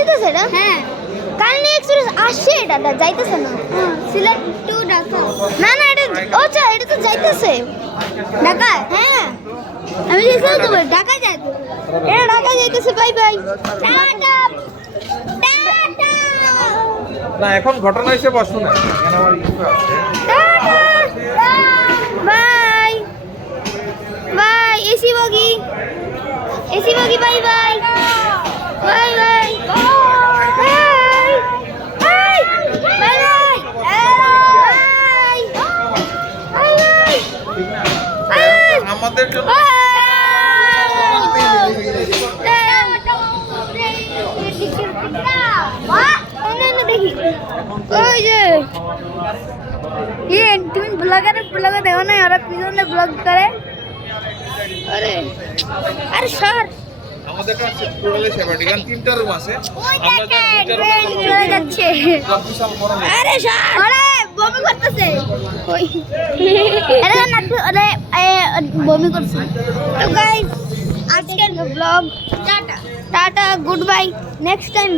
দিতেছে এটা? হ্যাঁ কালনি এক্সপ্রেস আসছে, এটা যাইতেছে না। সিলেট টু ঢাকা। না না, এটা আচ্ছা, এটা তো যাইতেছে ঢাকা? হ্যাঁ, আমি দেখলাম তো ঢাকা যায় তো। এটা ঢাকা যাইতেছে। Bye bye, tata tata. না এখন ঘটনা হিসেবে বসো না, এখানে আমার ইস্যু আছে। Bye bye. AC bogie, AC bogie. Bye bye bye bye bye bye. আমাদের জন্য দেখি ওই যে তুমি ব্লগে দেখো না, ওরা পিছনে ব্লগ করে। আরে আরে সর, আমাদেরটা হচ্ছে টোটালি সেপারেট। এখানে 3টা রুম আছে। আমরা যা 2টা ট্রেন চলে যাচ্ছে। বিশাল বড় না। আরে সর, আরে বমি করতেছে। কই আরে না, আরে বমি করছে। তো গাইস, আজকের blog tata tata, good bye. Next time